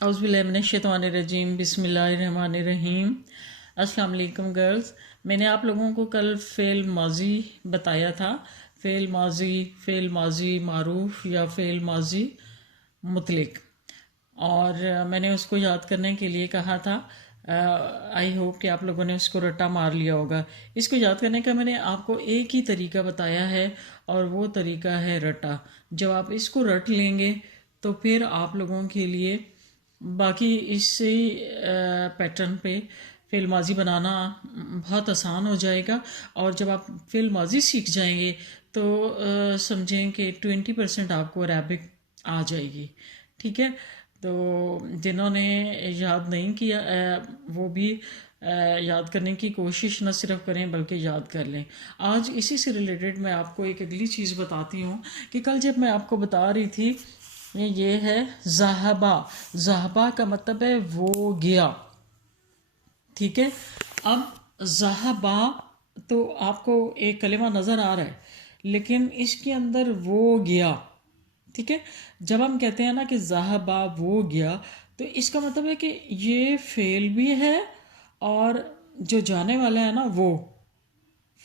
औज़ुबिल्लाहिमिनश्शैतानिर्रजीम बिस्मिल्लाहिर्रहमानिर्रहीम। अस्सलाम वालेकुम गर्ल्स। मैंने आप लोगों को कल फ़ेल माजी बताया था। फ़ेल माजी मारूफ या फ़ेल माजी मुतलिक, और मैंने उसको याद करने के लिए कहा था। आई होप कि आप लोगों ने उसको रट्टा मार लिया होगा। इसको याद करने का मैंने आपको एक ही तरीका बताया है, और वो तरीका है रट्टा। जब आप इसको रट लेंगे तो फिर आप लोगों के लिए बाकी इसी पैटर्न पे फ़िल माज़ी बनाना बहुत आसान हो जाएगा। और जब आप फ़िल माज़ी सीख जाएंगे तो समझें कि 20% आपको अरेबिक आ जाएगी। ठीक है, तो जिन्होंने याद नहीं किया वो भी याद करने की कोशिश न सिर्फ करें बल्कि याद कर लें। आज इसी से रिलेटेड मैं आपको एक अगली चीज़ बताती हूँ कि कल जब मैं आपको बता रही थी ये है ज़हाबा। ज़हाबा का मतलब है वो गया। ठीक है, अब ज़हाबा तो आपको एक कलिमा नज़र आ रहा है, लेकिन इसके अंदर वो गया। ठीक है, जब हम कहते हैं ना कि ज़हाबा वो गया, तो इसका मतलब है कि ये फेल भी है, और जो जाने वाला है ना वो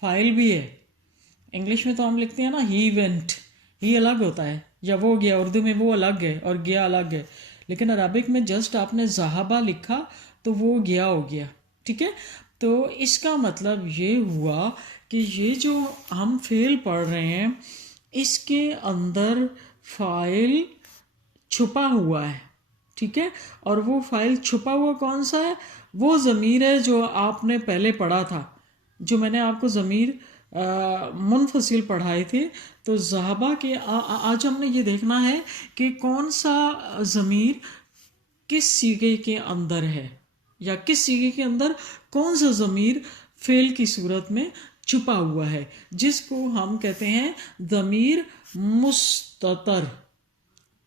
फाइल भी है। इंग्लिश में तो हम लिखते हैं ना ही वेंट, ही अलग होता है, या वो गया। उर्दू में वो अलग है और गया अलग है, लेकिन अरबिक में जस्ट आपने ज़हाबा लिखा तो वो गया हो गया। ठीक है, तो इसका मतलब ये हुआ कि ये जो हम फेल पढ़ रहे हैं इसके अंदर फाइल छुपा हुआ है। ठीक है, और वो फाइल छुपा हुआ कौन सा है? वो ज़मीर है जो आपने पहले पढ़ा था, जो मैंने आपको ज़मीर मुनफसिल पढ़ाए थे। तो ज़हाबा के आज हमने ये देखना है कि कौन सा ज़मीर किस सीगे के अंदर है, या किस सीगे के अंदर कौन सा ज़मीर फेल की सूरत में छुपा हुआ है, जिसको हम कहते हैं ज़मीर मुस्ततर।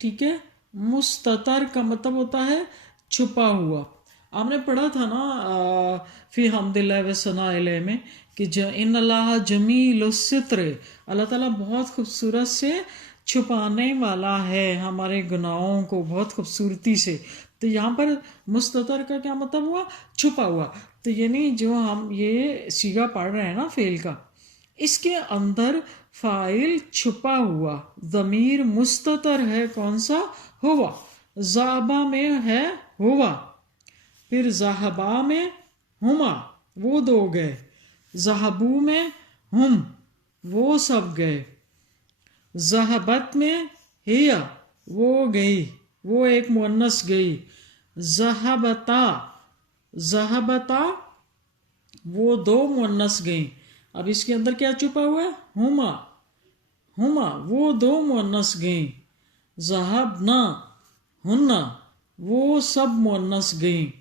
ठीक है, मुस्ततर का मतलब होता है छुपा हुआ। आपने पढ़ा था ना फी हमदिल्लाह व सना अलैह में कि इन अल्लाह जमील सित्र, अल्लाह ताला बहुत खूबसूरत से छुपाने वाला है हमारे गुनाहों को बहुत खूबसूरती से। तो यहाँ पर मुस्ततर का क्या मतलब हुआ? छुपा हुआ। तो यानी जो हम ये सीगा पढ़ रहे हैं ना फेल का, इसके अंदर फाइल छुपा हुआ ज़मीर मुस्ततर है कौन सा? हुआ। ज़ाबा में है हुआ, फिर ज़हबा में हुमा, वो दो गए। ज़हबू में हम, वो सब गए। ज़हबत में हिया, वो गई, वो एक मुअन्नस गई। ज़हबता, ज़हबता वो दो मुअन्नस गई। अब इसके अंदर क्या छुपा हुआ है? हुमा, हुमा वो दो मुअन्नस गई। ज़हबना, हुन्ना वो सब मुअन्नस गई।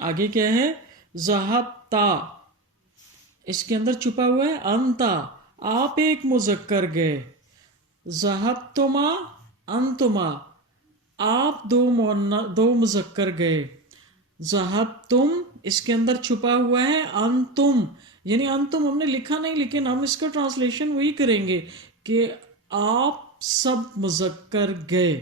आगे क्या है? ज़हबता, इसके अंदर छुपा हुआ है अंता, आप एक मुज़क्कर गए। ज़हबतुमा अंतुमा, आप दो मुज़क्कर गए। ज़हबतुम, इसके अंदर छुपा हुआ है अंतुम, यानी अंतुम हमने लिखा नहीं, लेकिन हम इसका ट्रांसलेशन वही करेंगे कि आप सब मुज़क्कर गए।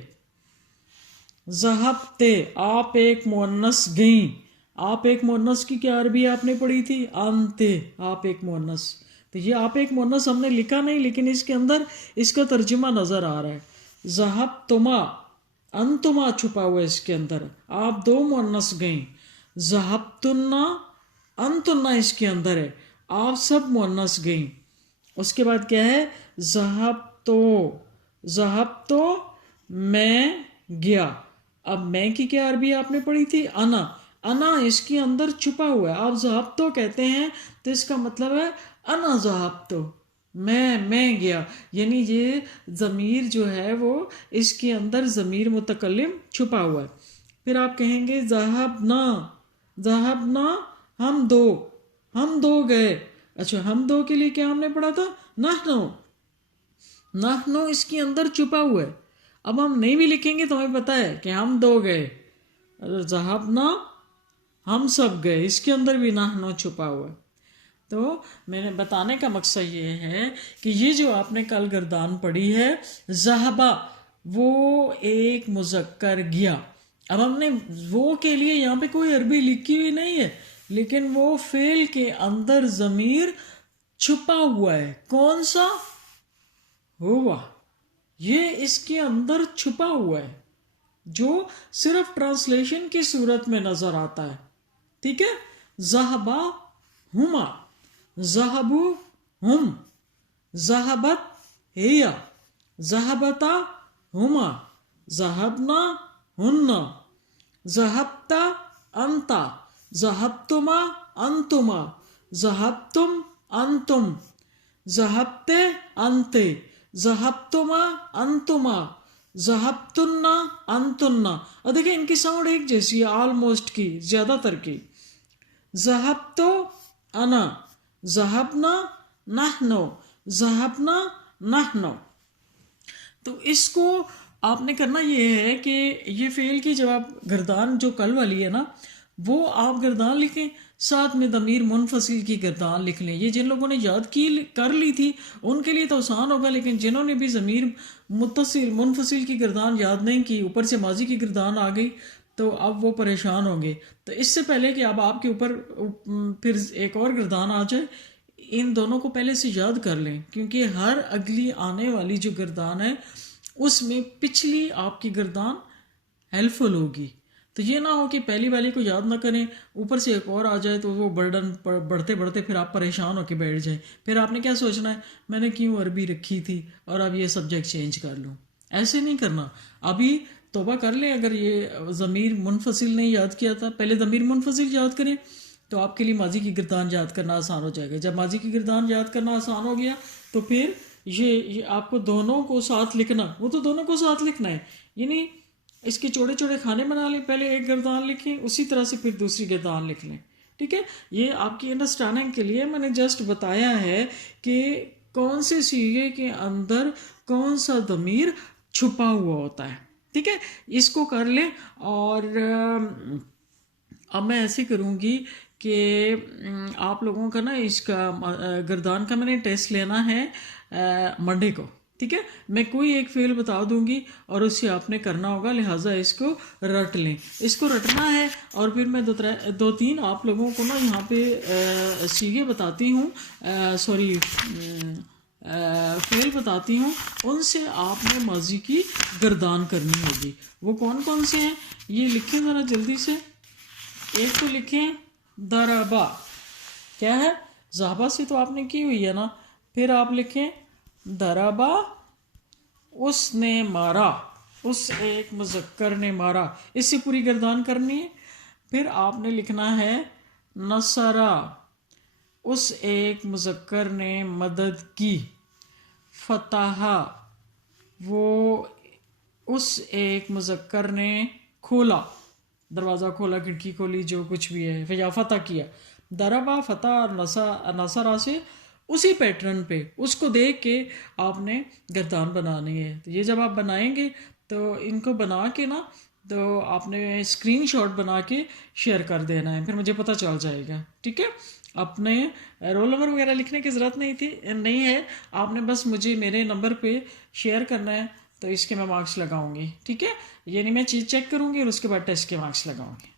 ज़हबते, आप एक मुअन्नस गई। आप एक मुअन्नस की क्या अरबी आपने पढ़ी थी? अंते, आप एक मुअन्नस। तो ये आप एक मुअन्नस हमने लिखा नहीं, लेकिन इसके अंदर इसका तर्जुमा नज़र आ रहा है। ज़हबतुमा, अंतुमा छुपा हुआ है इसके अंदर, आप दो मुअन्नस गई। ज़हबतुन्ना, अंतुन्ना इसके अंदर है, आप सब मुअन्नस गई। उसके बाद क्या है? ज़हबतो, ज़हबतो मैं गया। अब मैं की क्या अरबी आपने पढ़ी थी? अना, अना इसके अंदर छुपा हुआ है। आप ज़हबतो कहते हैं तो इसका मतलब है अना ज़हबतो, मैं गया। यानी ये ज़मीर जो है वो इसके अंदर ज़मीर मुतकल्लिम छुपा हुआ है। फिर आप कहेंगे ज़हबना, ज़हबना हम दो गए। अच्छा, हम दो के लिए क्या हमने पढ़ा था? नहनो, नहनो इसके अंदर छुपा हुआ है। अब हम नहीं भी लिखेंगे तो हमें पता है कि हम दो गए। ज़हबना हम सब गए, इसके अंदर भी नहनो छुपा हुआ है। तो मैंने बताने का मकसद ये है कि ये जो आपने कल गर्दान पढ़ी है ज़हबा, वो एक मुज़क्कर गया। اب ہم نے وہ کے لیے یہاں پہ کوئی عربی لکھی ہوئی نہیں ہے، لیکن وہ فعل کے اندر ضمیر چھپا ہوا ہے. کون سا؟ ہوا. یہ اس کے اندر چھپا ہوا ہے جو صرف ٹرانسلیشن کی صورت میں نظر آتا ہے. ٹھیک ہے. ذہبا ہما، ذہبو ہم، ذہبت ہیا، ذہبتا ہما، ذہبنا ہن، ذہبتا انتا، ذہبتما انتما، ذہبتم انتم، ذہبتے انتے، ذہبتما انتما، ذہبتن انتن. اور دیکھیں ان کی ساؤنڈ ایک جیسی ہے آلموسٹ کی، زیادہ تر کی. ذہبتو انا، ذہبنا نحنو، ذہبنا نحنو. تو اس کو آپ نے کرنا یہ ہے کہ یہ فعل کی جب آپ گردان جو کل والی ہے نا وہ آپ گردان لکھیں، ساتھ میں ضمیر منفصل کی گردان لکھ لیں. یہ جن لوگوں نے یاد کی کر لی تھی ان کے لیے تو آسان ہوگا، لیکن جنہوں نے بھی ضمیر متصل منفصل کی گردان یاد نہیں کی، اوپر سے ماضی کی گردان آ گئی، تو اب وہ پریشان ہوں گے. تو اس سے پہلے کہ اب آپ کے اوپر پھر ایک اور گردان آ جائے، ان دونوں کو پہلے سے یاد کر لیں، کیونکہ ہر اگلی آنے والی جو گردان ہے اس میں پچھلی آپ کی گردان ہیلپ فل ہوگی. تو یہ نہ ہو کہ پہلی والی کو یاد نہ کریں، اوپر سے ایک اور آ جائے تو وہ برڈن بڑھتے بڑھتے پھر آپ پریشان ہو کے بیٹھ جائیں. پھر آپ نے کیا سوچنا ہے میں نے کیوں عربی رکھی تھی اور اب یہ سبجیکٹ چینج کر لوں. ایسے نہیں کرنا. ابھی توبہ کر لیں، اگر یہ ضمیر منفصل نہیں یاد کیا تھا پہلے ضمیر منفصل یاد کریں تو آپ کے لیے ماضی کی گردان یاد کرنا آسان ہو جائے گا. جب ماضی کی گردان یاد کرنا آسان ہو گیا تو پھر یہ آپ کو دونوں کو ساتھ لکھنا، وہ تو دونوں کو ساتھ لکھنا ہے، یعنی اس کے چھوٹے چھوٹے کھانے بنا لیں، پہلے ایک گردان لکھیں، اسی طرح سے پھر دوسری گردان لکھ لیں. ٹھیک ہے. یہ آپ کی انڈرسٹینڈنگ کے لیے میں نے جسٹ بتایا ہے کہ کون سے صیغے کے اندر کون سا ضمیر چھپا ہوا ہوتا ہے. ٹھیک ہے. اس کو کر لیں. اور اب میں ایسے کروں گی کہ آپ لوگوں کا نا اس کا گردان کا میں نے ٹیسٹ لینا ہے منڈے کو. ٹھیک ہے. میں کوئی ایک فعل بتا دوں گی اور اس سے آپ نے کرنا ہوگا، لہٰذا اس کو رٹ لیں. اس کو رٹنا ہے اور پھر میں دو تین آپ لوگوں کو نا یہاں پہ صیغے بتاتی ہوں، سوری فعل بتاتی ہوں، ان سے آپ نے ماضی کی گردان کرنی ہوگی. وہ کون کون سے ہیں یہ لکھیں ذرا جلدی سے. ایک تو لکھیں ضربا، کیا ہے؟ ذہبا سے تو آپ نے کی ہوئی ہے نا. پھر آپ لکھیں ضربا، اس نے مارا، اس ایک مذکر نے مارا. اس سے پوری گردان کرنی ہے. پھر آپ نے لکھنا ہے نصرا، اس ایک مذکر نے مدد کی. فتح، وہ اس ایک مذکر نے کھولا، دروازہ کھولا، کھڑکی کھولی، جو کچھ بھی ہے، یا فتح کیا. ضربا، فتح اور نصرا سے اسی پیٹرن پہ اس کو دیکھ کے آپ نے گردان بنانی ہے. تو یہ جب آپ بنائیں گے تو ان کو بنا کے نا تو آپ نے اسکرین شاٹ بنا کے شیئر کر دینا ہے، پھر مجھے پتہ چل جائے گا. ٹھیک ہے. اپنے رول نمبر وغیرہ لکھنے کی ضرورت نہیں ہے، آپ نے بس مجھے میرے نمبر پہ شیئر کرنا ہے تو اس کے میں مارکس لگاؤں گی. ٹھیک ہے. یعنی میں چیز چیک کروں گی اور اس کے بعد ٹیسٹ کے مارکس لگاؤں گی.